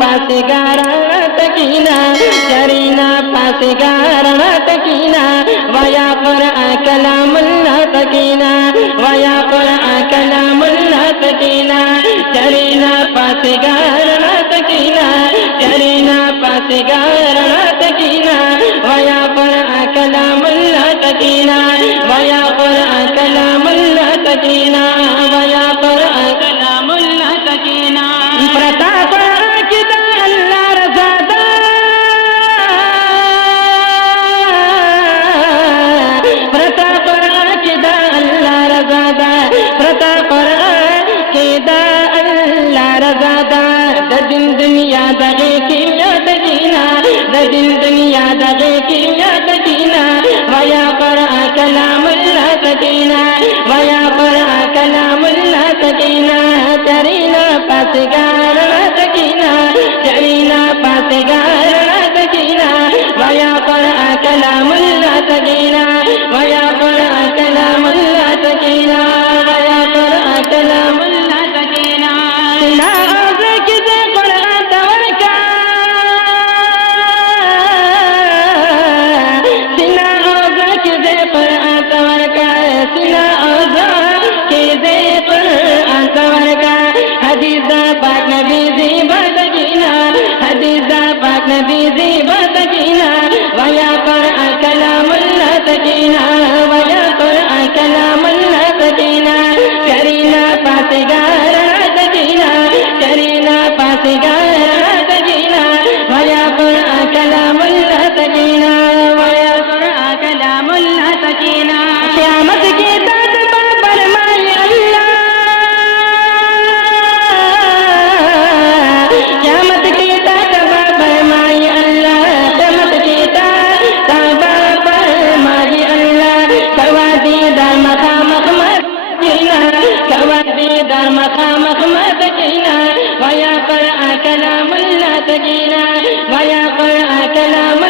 پاسگارا تکینا چرینا پاسگارا تکینا ویا قرآن کلام اللہ تکینا ویا قرآن کلام اللہ تکینا چرینا پاسگارا تکینا چرینا پاسگارا تکینا ویا قرآن کلام اللہ تکینا ویا قرآن کلام اللہ تکینا ویا قرآن کلام اللہ تکینا پرتاپ کدا اللہ رضا دا پرتاپ کدا اللہ رضا دا پرتاپ کدا اللہ رضا دا دن دنیا دغه کی یاد کینا دن دنیا دغه کی یاد کینا ویا قرآن کلام اللہ تکینا ویا قرآن کلام اللہ تکینا چرینا پاسگارا تکینا چرینا پاسگارا تکینا ویا قرآن کلام اللہ تکینا ویا قرآن کلام اللہ تکینا ویا قرآن کلام اللہ تکینا پاک نبی زیبا تکینا حدیث پاک نبی زیبا تکینا ویا قرآن کلام اللہ تکینا ویا قرآن کلام اللہ تکینا چرینا پاسگارا تکینا چرینا پاسگارا تکینا ویا قرآن کلام اللہ تکینا ویا قرآن کلام اللہ تکینا قیامت کی داد پر فرمائے اللہ قیامت کی تابہ فرمائی اللہ قیامت کی تابہ فرمائی اللہ کوادی در مقام احمد کینا کوادی در مقام احمد کینا ویا قرآن کلام اللہ تکینا ویا قرآن کلام